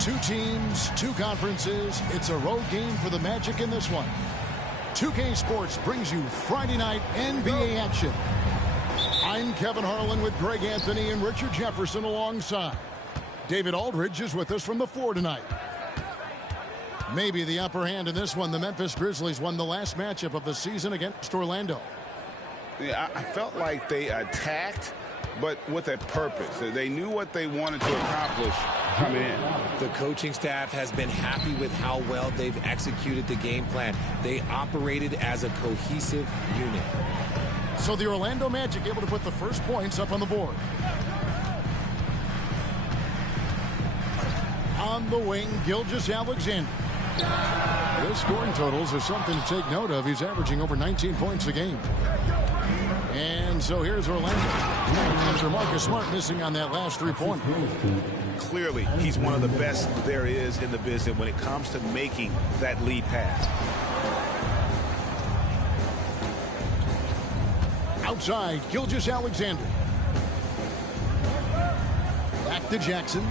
Two teams, two conferences. It's a road game for the Magic in this one. 2K Sports brings you Friday night NBA action. I'm Kevin Harlan with Greg Anthony and Richard Jefferson alongside. David Aldridge is with us from the 4 tonight. Maybe the upper hand in this one. The Memphis Grizzlies won the last matchup of the season against Orlando. Yeah, I felt like they attacked, but with a purpose. They knew what they wanted to accomplish coming in. The coaching staff has been happy with how well they've executed the game plan. They operated as a cohesive unit. So the Orlando Magic able to put the first points up on the board. On the wing, Gilgeous-Alexander. His scoring totals are something to take note of. He's averaging over 19 points a game. And so here's Orlando. After Marcus Smart missing on that last three-pointer. Clearly, he's one of the best there is in the business when it comes to making that lead pass. Outside, Gilgeous-Alexander. Back to Jackson.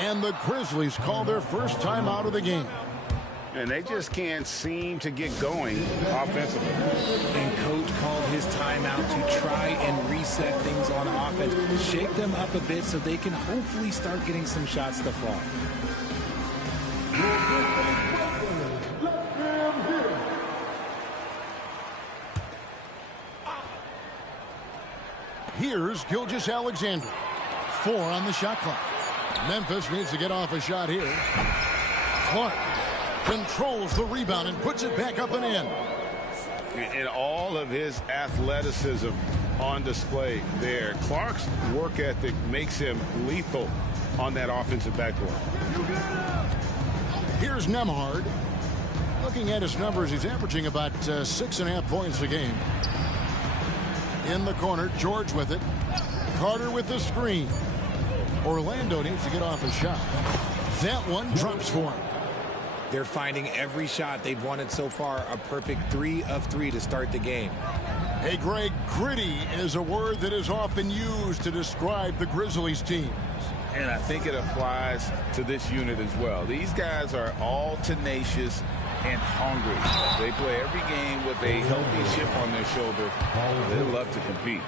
And the Grizzlies call their first time out of the game. And they just can't seem to get going offensively. And coach called his timeout to try and reset things on offense. Shake them up a bit so they can hopefully start getting some shots to fall. Here's Gilgeous-Alexander. 4 on the shot clock. Memphis needs to get off a shot here. Clark controls the rebound and puts it back up and in. And all of his athleticism on display there. Clark's work ethic makes him lethal on that offensive backcourt. Here's Nembhard. Looking at his numbers, he's averaging about 6.5 points a game. In the corner, George with it. Carter with the screen. Orlando needs to get off a shot. That one drops for him. They're finding every shot they've wanted so far a perfect 3 of 3 to start the game. Hey, Greg, gritty is a word that is often used to describe the Grizzlies teams. And I think it applies to this unit as well. These guys are all tenacious and hungry. They play every game with a healthy chip on their shoulder. They love to compete.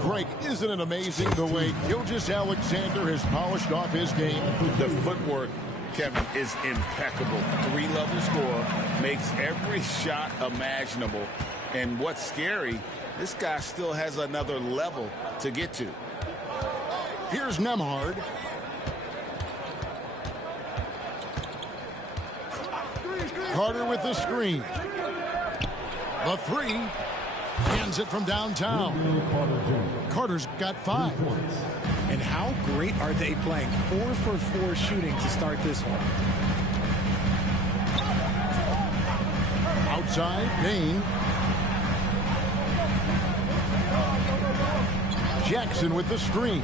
Greg, isn't it amazing the way Gilgeous-Alexander has polished off his game? The footwork, Kevin, is impeccable. 3-level score, makes every shot imaginable. And what's scary, this guy still has another level to get to. Here's Nembhard. Carter with the screen. The 3. Hands it from downtown. Carter's got 5. And how great are they playing? 4 for 4 shooting to start this one. Outside, Payne. Jackson with the screen.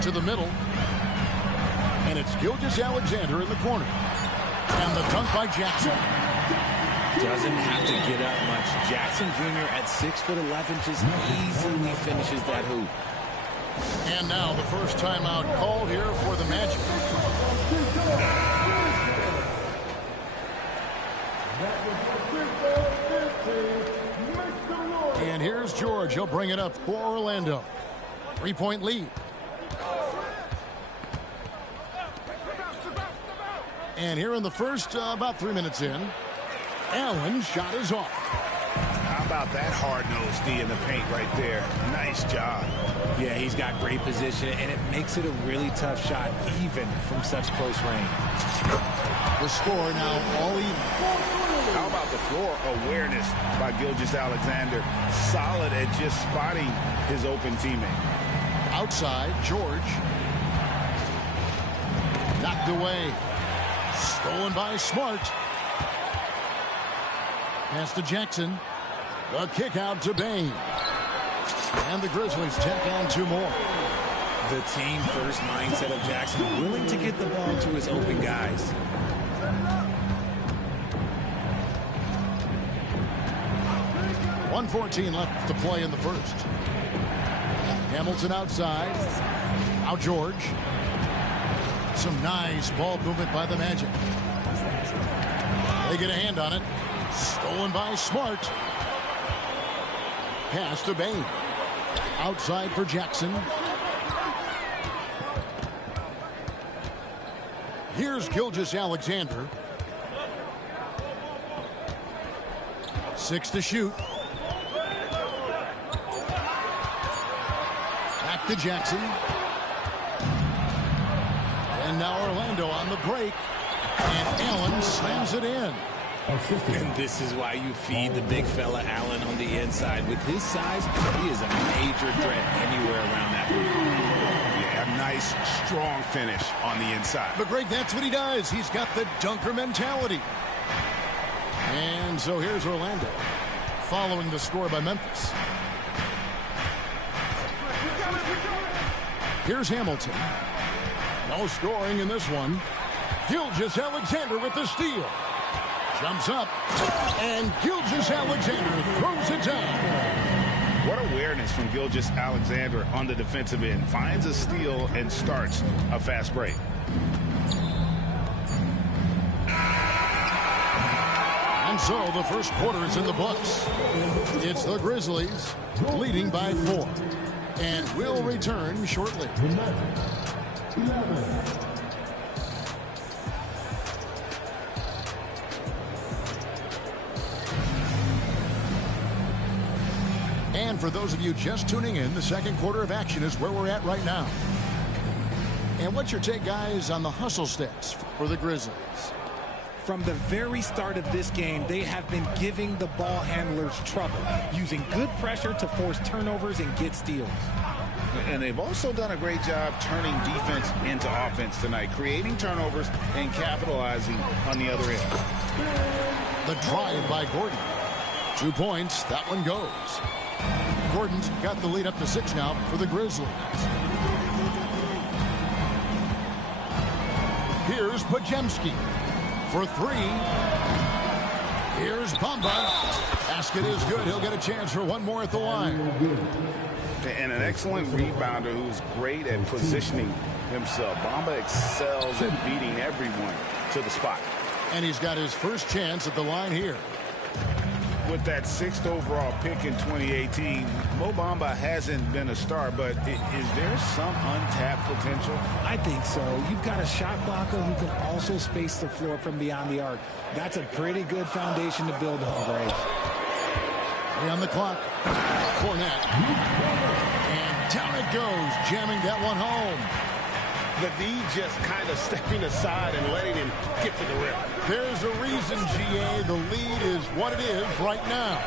To the middle. And it's Gilgeous-Alexander in the corner. And the dunk by Jackson. Doesn't have to get up much. Jackson Jr. at 6'11" just easily finishes that hoop. And now the first timeout called here for the Magic. And here's George. He'll bring it up for Orlando. 3-point lead. And here in the first, about 3 minutes in, Allen's shot is off. How about that hard-nosed D in the paint right there? Nice job. Yeah, he's got great position, and it makes it a really tough shot, even from such close range. The score now all even. How about the floor awareness by Gilgeous-Alexander? Solid at just spotting his open teammate. Outside, George. Knocked away. Stolen by Smart. Pass to Jackson. The kick out to Bain. And the Grizzlies tack on 2 more. The team-first mindset of Jackson, willing to get the ball to his open guys. .114 left to play in the first. Hamilton outside. Now George. Some nice ball movement by the Magic. They get a hand on it. Stolen by Smart. Pass to Bain. Outside for Jackson. Here's Gilgeous-Alexander. 6 to shoot. Back to Jackson. And now Orlando on the break. And Allen slams it in. And this is why you feed the big fella Allen on the inside. With his size, he is a major threat anywhere around that rim. Yeah, a nice, strong finish on the inside. But Greg, that's what he does. He's got the dunker mentality. And so here's Orlando, following the score by Memphis. Here's Hamilton. No scoring in this one. Gilgeous-Alexander with the steal. Jumps up, and Gilgeous-Alexander throws it down. What awareness from Gilgeous-Alexander on the defensive end. Finds a steal and starts a fast break. And so the first quarter is in the books. It's the Grizzlies leading by 4. And we'll return shortly. And for those of you just tuning in, the second quarter of action is where we're at right now. And what's your take, guys, on the hustle stats for the Grizzlies? From the very start of this game, they have been giving the ball handlers trouble, using good pressure to force turnovers and get steals. And they've also done a great job turning defense into offense tonight, creating turnovers and capitalizing on the other end. The drive by Gordon. 2 points. That one goes. Gordon's got the lead up to 6 now for the Grizzlies. Here's Pajemski for 3. Here's Bamba. Basket is good. He'll get a chance for one more at the line. And an excellent rebounder who's great at positioning himself. Bamba excels at beating everyone to the spot. And he's got his first chance at the line here. With that 6th overall pick in 2018, Mo Bamba hasn't been a star, but is there some untapped potential? I think so. You've got a shot blocker who can also space the floor from beyond the arc. That's a pretty good foundation to build on, Greg. On the clock, Cornette. And down it goes, jamming that one home. The D just kind of stepping aside and letting him get to the rim. There's a reason, GA, the lead is what it is right now.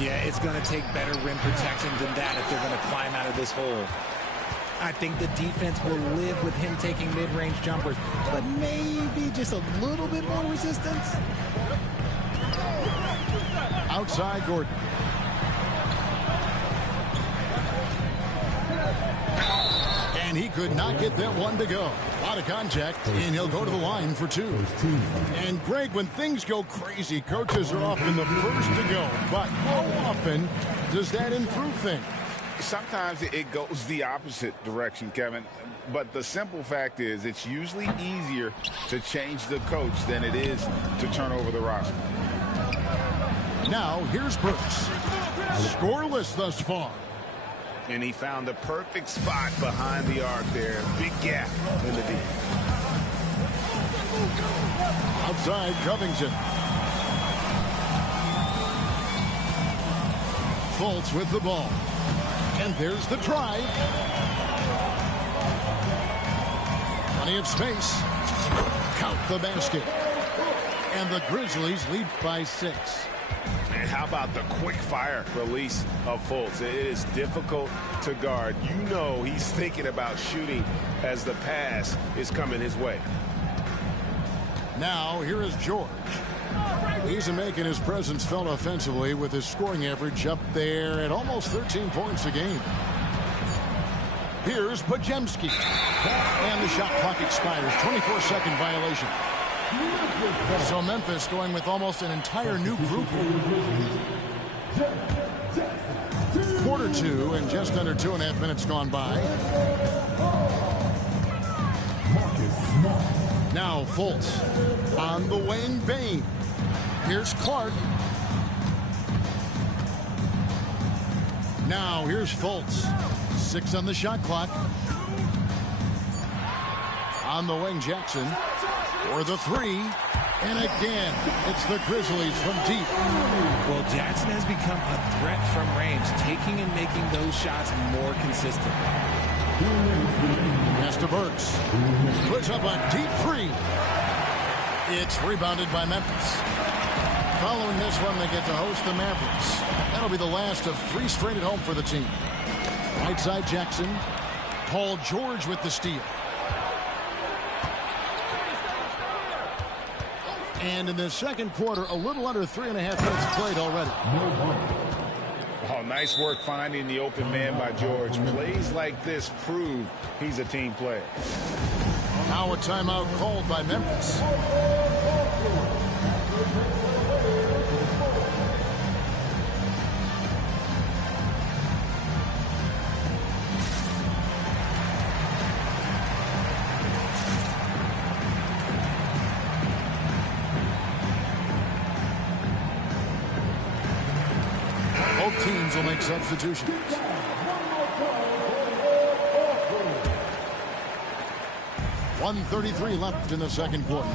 Yeah, it's going to take better rim protection than that if they're going to climb out of this hole. I think the defense will live with him taking mid-range jumpers, but maybe just a little bit more resistance. Outside Gordon. And he could not get that one to go. A lot of contact, and he'll go to the line for 2. And Greg, when things go crazy, coaches are often the first to go. But how often does that improve things? Sometimes it goes the opposite direction, Kevin. But the simple fact is it's usually easier to change the coach than it is to turn over the roster. Now, here's Burks. Scoreless thus far. And he found the perfect spot behind the arc there. Big gap in the deep. Outside, Covington. Fultz with the ball. And there's the drive. Plenty of space. Count the basket. And the Grizzlies lead by 6. And how about the quick fire release of Fultz? It is difficult to guard. You know he's thinking about shooting as the pass is coming his way. Now, here is George. He's making his presence felt offensively with his scoring average up there at almost 13 points a game. Here's Podziemski. And the shot clock expires. 24-second violation. So Memphis going with almost an entire new group. Quarter 2 and just under 2.5 minutes gone by. Now Fultz on the wing. Bain. Here's Clark. Now here's Fultz. 6 on the shot clock. On the wing, Jackson. For the 3. And again, it's the Grizzlies from deep. Well, Jackson has become a threat from range, taking and making those shots more consistent. Pass to Burks. Puts up a deep 3. It's rebounded by Memphis. Following this one, they get to host the Mavericks. That'll be the last of 3 straight at home for the team. Right side, Jackson. Paul George with the steal. And in the second quarter, a little under 3.5 minutes played already. Oh, nice work finding the open man by George. Plays like this prove he's a team player. Now a timeout called by Memphis. Both teams will make substitutions. .133 left in the second quarter.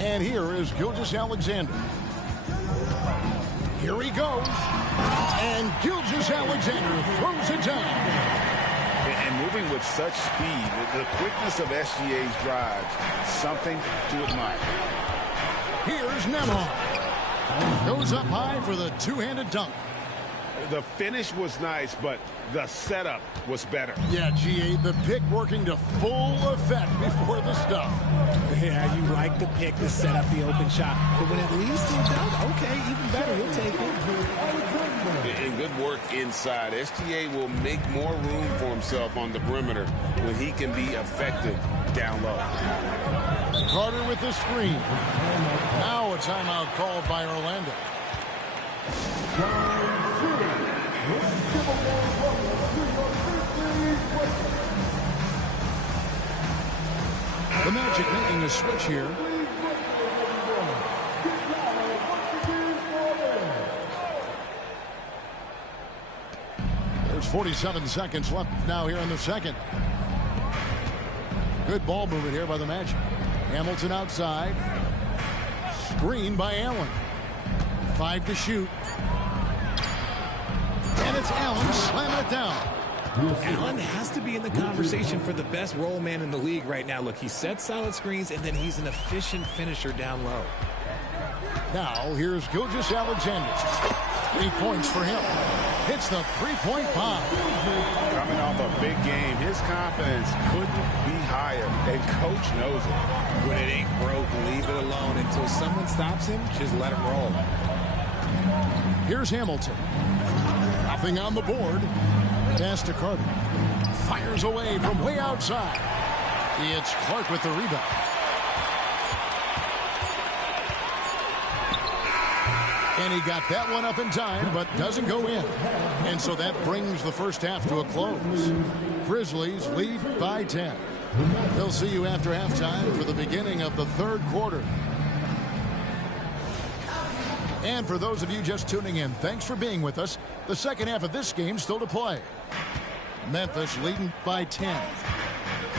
And here is Gilgeous-Alexander. Here he goes. And Gilgeous-Alexander throws it down. And moving with such speed, the quickness of SGA's drives, something to admire. Here's Nembhard. Goes up high for the two-handed dunk. The finish was nice, but the setup was better. Yeah, GA, the pick working to full effect before the stuff. Yeah, you like the pick to set up the open shot. But when it leads to the dunk, okay, even better, he'll take it. And good work inside. SGA will make more room for himself on the perimeter when he can be effective down low. Carter with the screen. Now a timeout called by Orlando. The Magic making a switch here. There's 47 seconds left now here in the second. Good ball movement here by the Magic. Hamilton outside. Screen by Allen. 5 to shoot. And it's Allen slamming it down. Allen has to be in the conversation for the best roll man in the league right now. Look, he sets solid screens, and then he's an efficient finisher down low. Now, here's Gilgeous-Alexander. 3 points for him. Hits the three-point bomb. Coming off a big game, his confidence couldn't be higher, and coach knows it. When it ain't broke, leave it alone. Until someone stops him, just let him roll. Here's Hamilton. Nothing on the board. Pass to Carter. Fires away from way outside. It's Clark with the rebound. And he got that one up in time, but doesn't go in. And so that brings the first half to a close. Grizzlies lead by 10. They'll see you after halftime for the beginning of the third quarter. And for those of you just tuning in, thanks for being with us. The second half of this game still to play. Memphis leading by 10.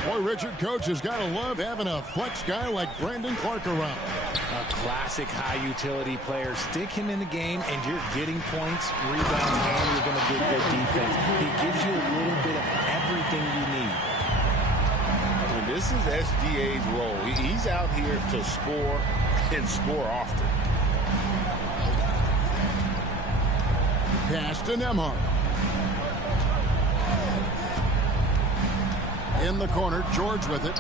Boy, Richard, coach has got to love having a flex guy like Brandon Clark around. A classic high-utility player. Stick him in the game, and you're getting points, rebounds, and you're going to get good defense. He gives you a little bit of everything you need. And this is SGA's role. He's out here to score and score often. Pass to Nembhard. In the corner, George with it.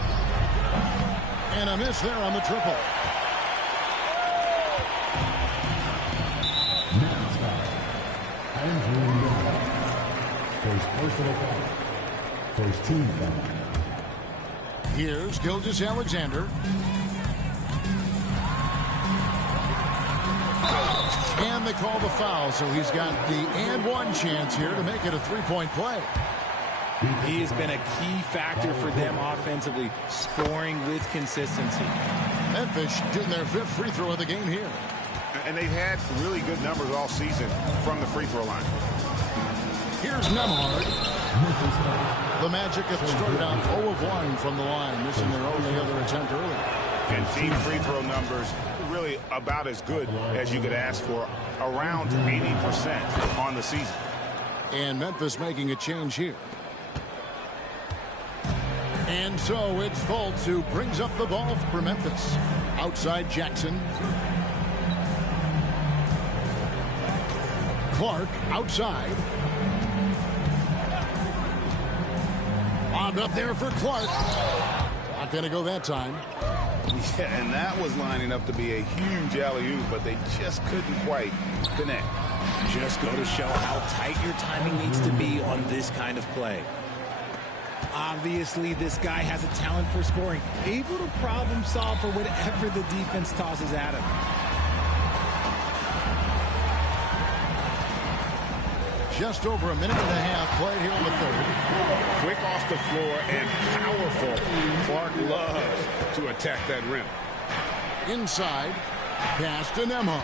And a miss there on the triple. Personal foul. First team foul. Here's Gilgeous-Alexander. And they call the foul, so he's got the and one chance here to make it a three-point play. He has been a key factor for them offensively, scoring with consistency. Memphis shooting their fifth free throw of the game here. And they've had really good numbers all season from the free throw line. Here's Nembhard. The Magic have started out 0 of 1 from the line, missing their only other attempt early. And team free throw numbers really about as good as you could ask for, around 80% on the season. And Memphis making a change here. And so it's Fultz who brings up the ball for Memphis. Outside Jackson. Clark outside. Lobbed up there for Clark. Not going to go that time. Yeah, and that was lining up to be a huge alley-oop, but they just couldn't quite connect. Just go to show how tight your timing needs to be on this kind of play. Obviously, this guy has a talent for scoring, able to problem solve for whatever the defense tosses at him. Just over a minute and a half played here in the third. Quick off the floor and powerful. Clark loves to attack that rim. Inside, pass to Nembhard.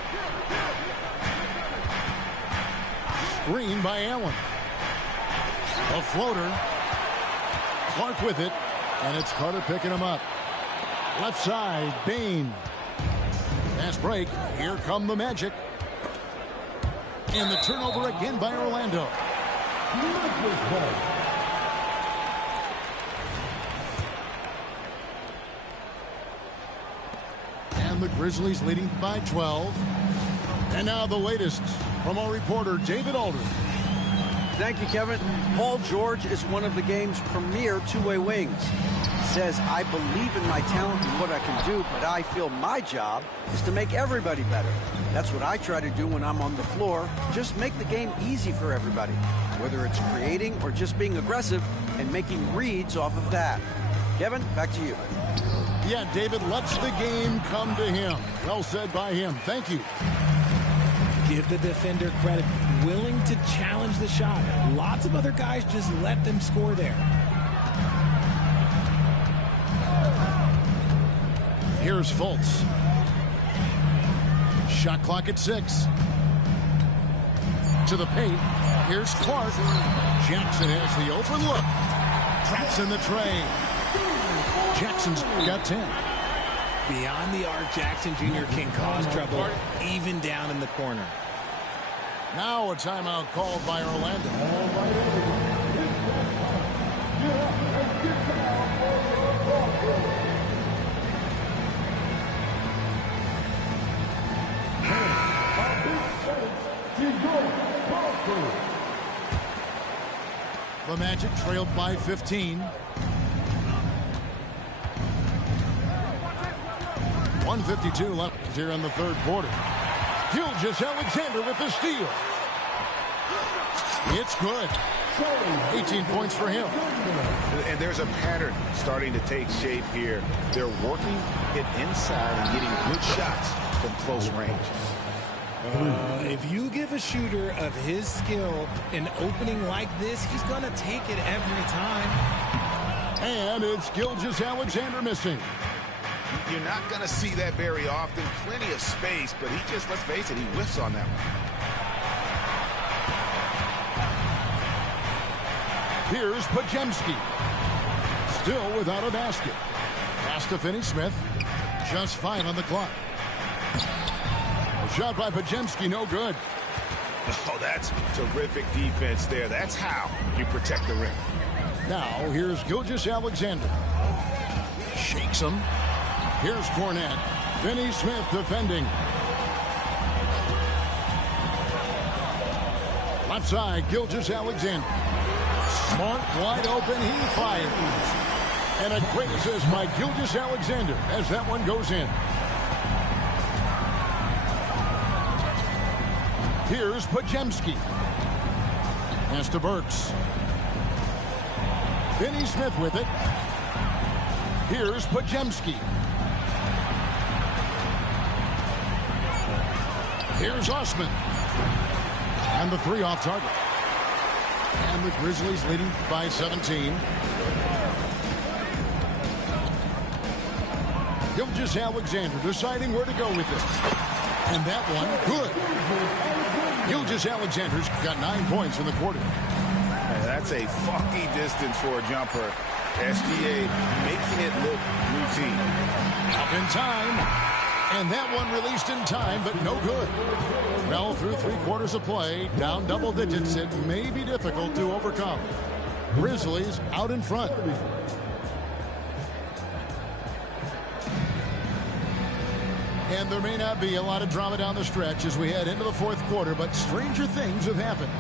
Screen by Allen. A floater. Clark with it, and it's Carter picking him up. Left side, Bain. Fast break. Here come the Magic. And the turnover again by Orlando. And the Grizzlies leading by 12. And now the latest from our reporter, David Aldridge. Thank you, Kevin. Paul George is one of the game's premier two-way wings. Says, I believe in my talent and what I can do, but I feel my job is to make everybody better. That's what I try to do when I'm on the floor. Just make the game easy for everybody, whether it's creating or just being aggressive and making reads off of that. Kevin, back to you. Yeah, David lets the game come to him. Well said by him. Thank you. Give the defender credit. Willing to challenge the shot. Lots of other guys just let them score there. Here's Fultz. Shot clock at 6. To the paint. Here's Clark. Jackson has the open look. Traps in the tray. Jackson's got 10. Beyond the arc, Jackson Jr. can cause trouble, even down in the corner. Now a timeout called by Orlando. The Magic trailed by 15. 1:52 left here in the third quarter. Gilgeous-Alexander with the steal. It's good. 18 points for him. And there's a pattern starting to take shape here. They're working it inside and getting good shots from close range. If you give a shooter of his skill an opening like this, he's going to take it every time. And it's Gilgeous-Alexander missing. You're not going to see that very often. Plenty of space, but he just, let's face it, he whiffs on that one. Here's Pajemski. Still without a basket. Pass to Finney-Smith. Just 5 on the clock. A shot by Pajemski, no good. Oh, that's terrific defense there. That's how you protect the rim. Now, here's Gilgeous-Alexander. Shakes him. Here's Cornette. Finney-Smith defending. Left side, Gilgeous-Alexander. Smart, wide open, he fires. And a great assist by Gilgeous-Alexander as that one goes in. Here's Pajemski. Pass to Burks. Finney-Smith with it. Here's Pajemski. Here's Osman. And the 3 off target. And the Grizzlies leading by 17. Gilgeous-Alexander deciding where to go with this. And that one, good. Gilgeous-Alexander's got 9 points in the quarter. That's a funky distance for a jumper. SGA making it look routine. Up in time. And that one released in time, but no good. Well, through 3 quarters of play, down double digits, it may be difficult to overcome. Grizzlies out in front. And there may not be a lot of drama down the stretch as we head into the 4th quarter, but stranger things have happened.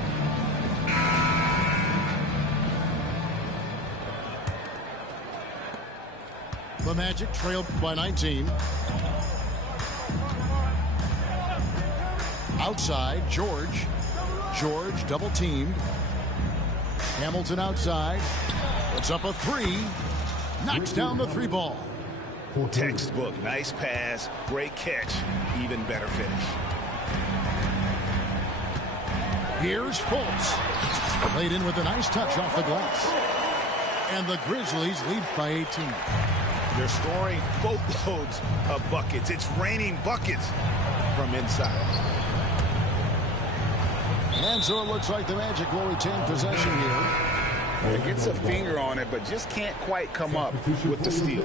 The Magic trailed by 19. Outside, George. George double teamed. Hamilton outside. Puts up a 3. Knocks down the 3 ball. Textbook. Nice pass. Great catch. Even better finish. Here's Fultz. Laid in with a nice touch off the glass. And the Grizzlies lead by 18. They're scoring boatloads of buckets. It's raining buckets from inside. And so it looks like the Magic will retain possession here. He gets a finger on it, but just can't quite come up with the steal.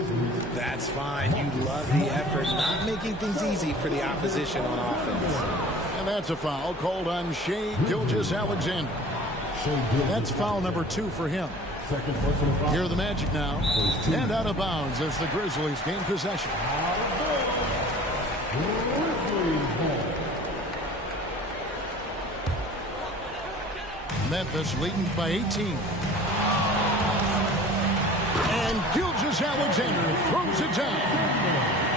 That's fine. You love the effort, not making things easy for the opposition on offense. And that's a foul called on Shai Gilgeous-Alexander. That's foul number 2 for him. Here are the Magic now. And out of bounds as the Grizzlies gain possession. Memphis leading by 18. And Gilgeous-Alexander throws it down.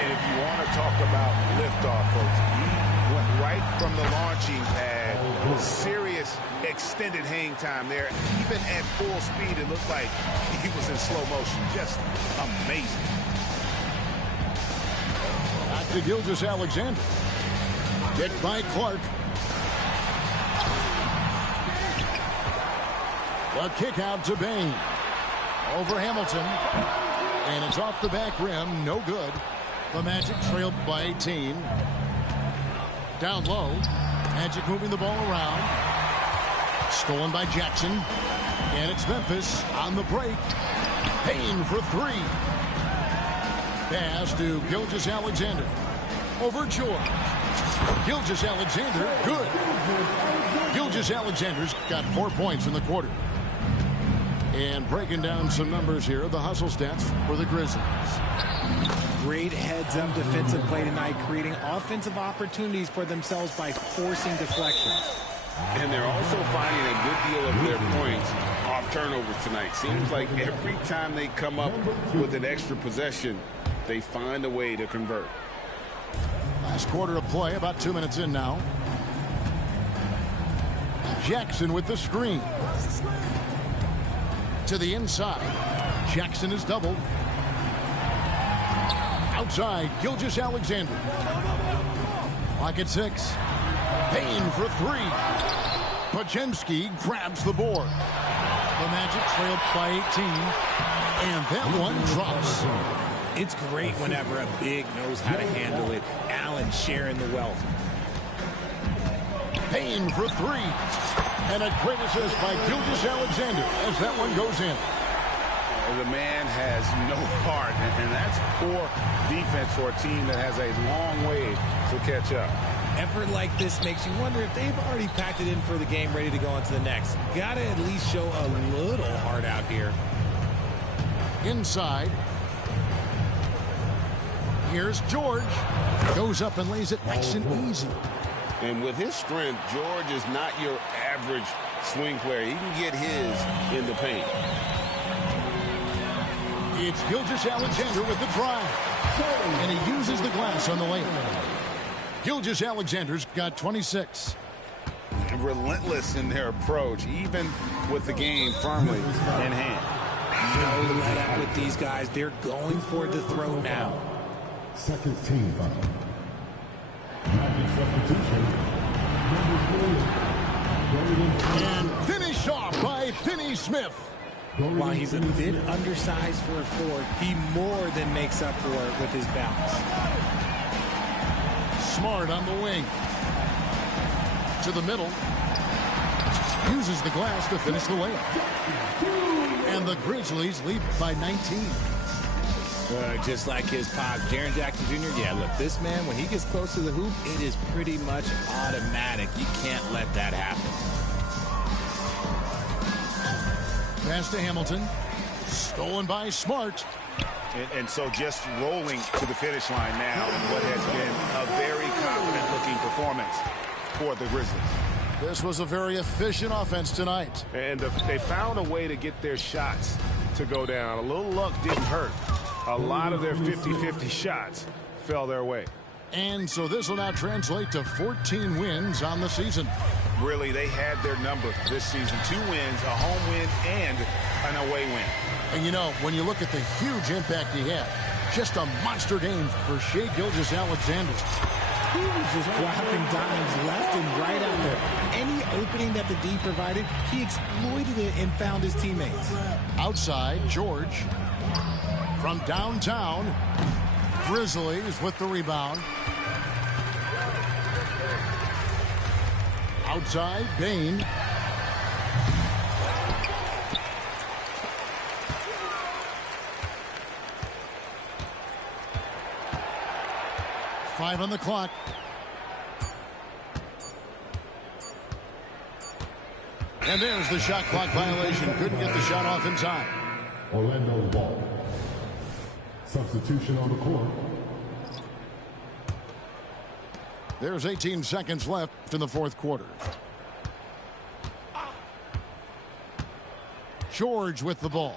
And if you want to talk about liftoff, folks, he went right from the launching pad. Serious extended hang time there. Even at full speed, it looked like he was in slow motion. Just amazing. Back to Gilgeous-Alexander. Hit by Clark. The kick out to Bain. Over Hamilton. And it's off the back rim. No good. The Magic trailed by 18. Down low. Magic moving the ball around. Stolen by Jackson. And it's Memphis on the break. Bain for 3. Pass to Gilgeous-Alexander. Over George. Gilgeous-Alexander, good. Gilgeous-Alexander's got 4 points in the quarter. And breaking down some numbers here, the hustle stats for the Grizzlies. Great heads-up defensive play tonight, creating offensive opportunities for themselves by forcing deflections. And they're also finding a good deal of their points off turnovers tonight. Seems like every time they come up with an extra possession, they find a way to convert. Last quarter of play, about 2 minutes in now. Jackson with the screen. To the inside. Jackson is doubled. Outside, Gilgeous-Alexander. Clock at 6. Payne for three. Pajemski grabs the board. The Magic trailed by 18. And that one drops. It's great whenever a big knows how to handle it. Allen sharing the wealth. Payne for three. And a great assist by Gilgeous-Alexander as that one goes in. The man has no heart, and that's poor defense for a team that has a long way to catch up. Effort like this makes you wonder if they've already packed it in for the game, ready to go on to the next. Gotta at least show a little heart out here. Inside. Here's George. Goes up and lays it nice and easy. And with his strength, George is not your average swing player. He can get his in the paint. It's Gilgeous-Alexander with the drive. And he uses the glass on the layup. Gilgeous-Alexander's got 26. Relentless in their approach, even with the game firmly in hand. No let up with these guys. They're going for the throw now. Second team foul. Magic substitution. And finished off by Finney Smith. While he's a bit undersized for a forward, he more than makes up for it with his bounce. Smart on the wing. To the middle. Uses the glass to finish the layup. And the Grizzlies lead by 19. Just like his pops, Jaren Jackson Jr. Yeah, look, this man, when he gets close to the hoop, it is pretty much automatic. You can't let that happen. Pass to Hamilton. Stolen by Smart. And so just rolling to the finish line now in what has been a very confident-looking performance for the Grizzlies. This was a very efficient offense tonight. And they found a way to get their shots to go down. A little luck didn't hurt. A lot of their 50-50 shots fell their way. And so this will now translate to 14 wins on the season. Really, they had their number this season. 2 wins, a home win, and an away win. And you know, when you look at the huge impact he had, just a monster game for Shai Gilgeous-Alexander. He was just dropping dimes left and right out there. Any opening that the D provided, he exploited it and found his teammates. Outside, George. From downtown, Grizzlies with the rebound. Outside, Bain. Five on the clock. And there's the shot clock violation. Couldn't get the shot off in time. Orlando ball. Substitution on the court. There's 18 seconds left in the fourth quarter. George with the ball.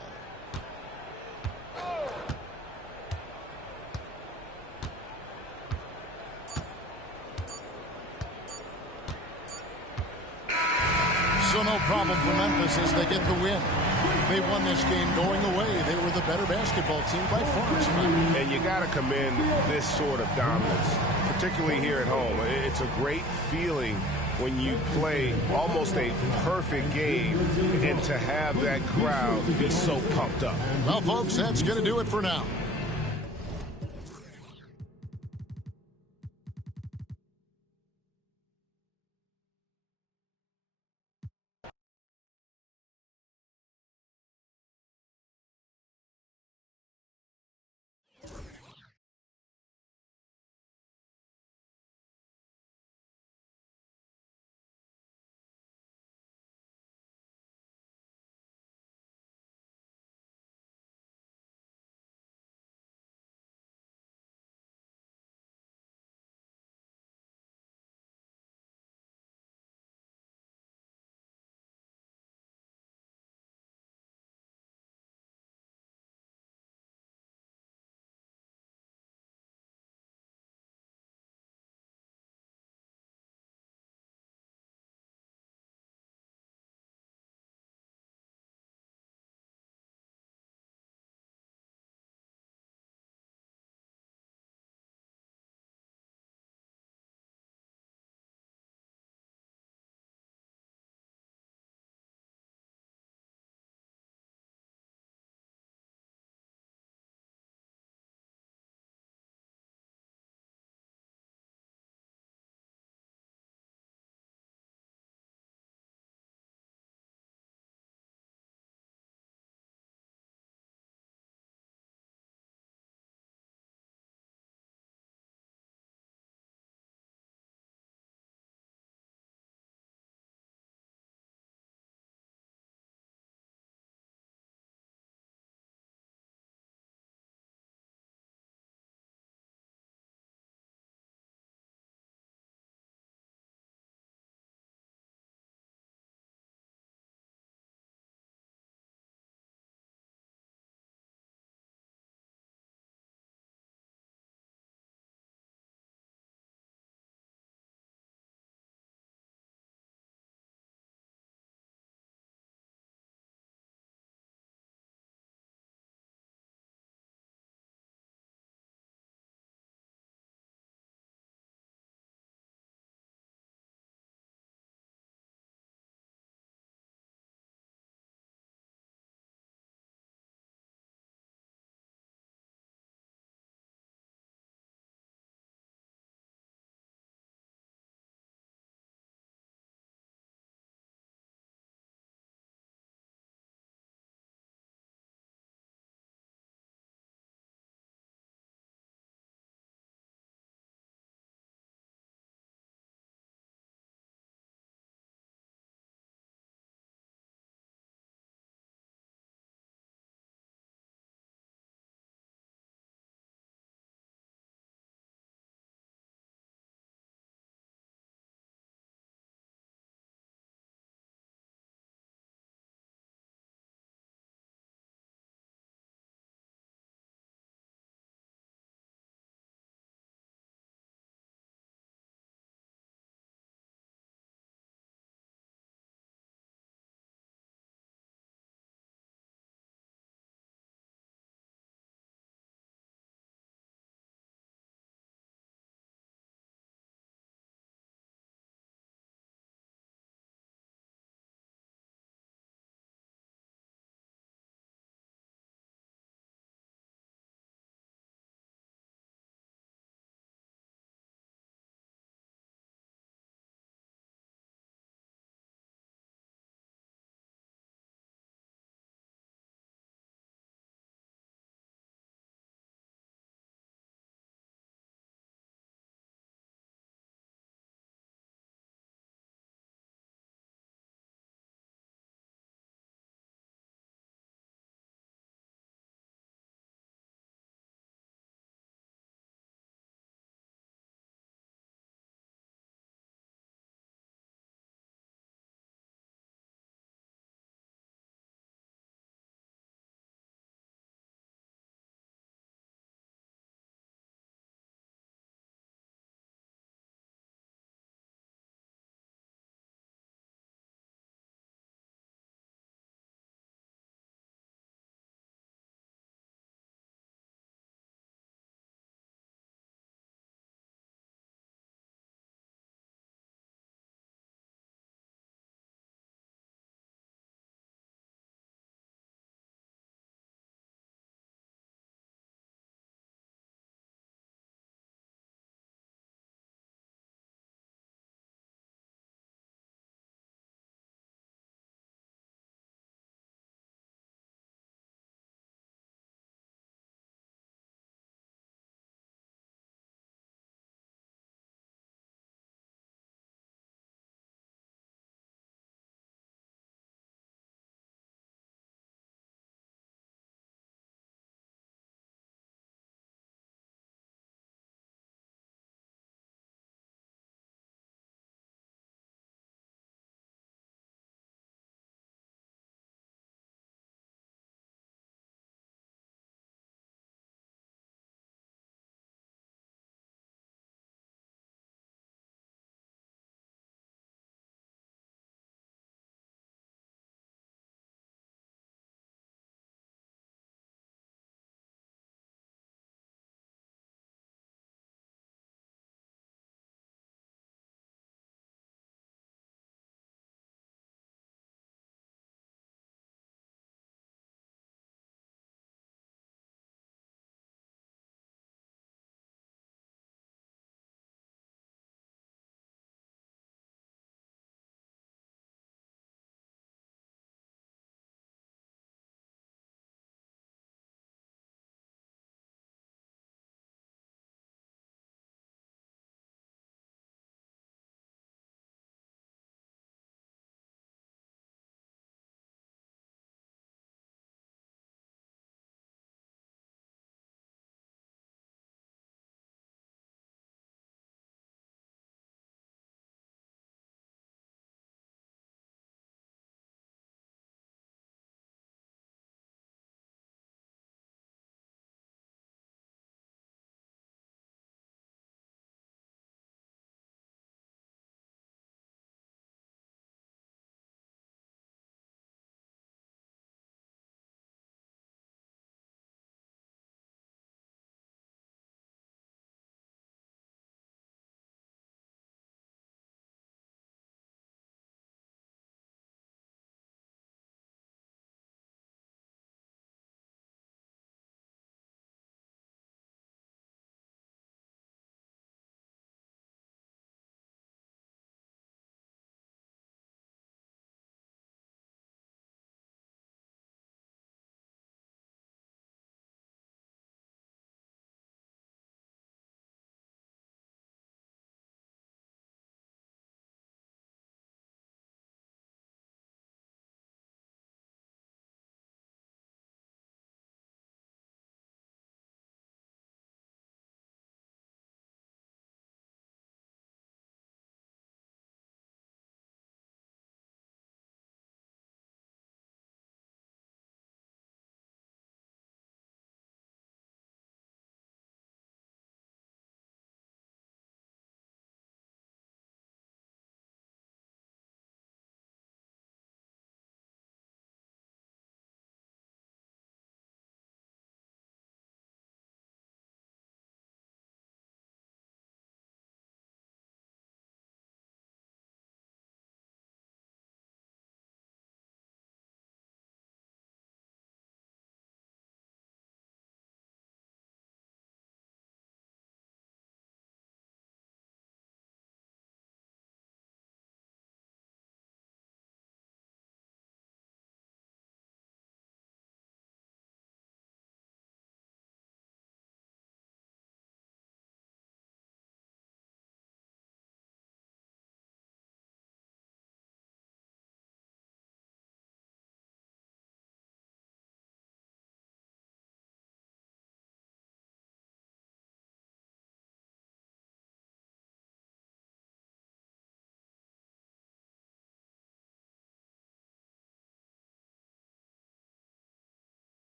So no problem for Memphis as they get the win. They won this game going away. They were the better basketball team by far tonight. And you got to commend this sort of dominance, particularly here at home. It's a great feeling when you play almost a perfect game and to have that crowd be so pumped up. Well, folks, that's going to do it for now.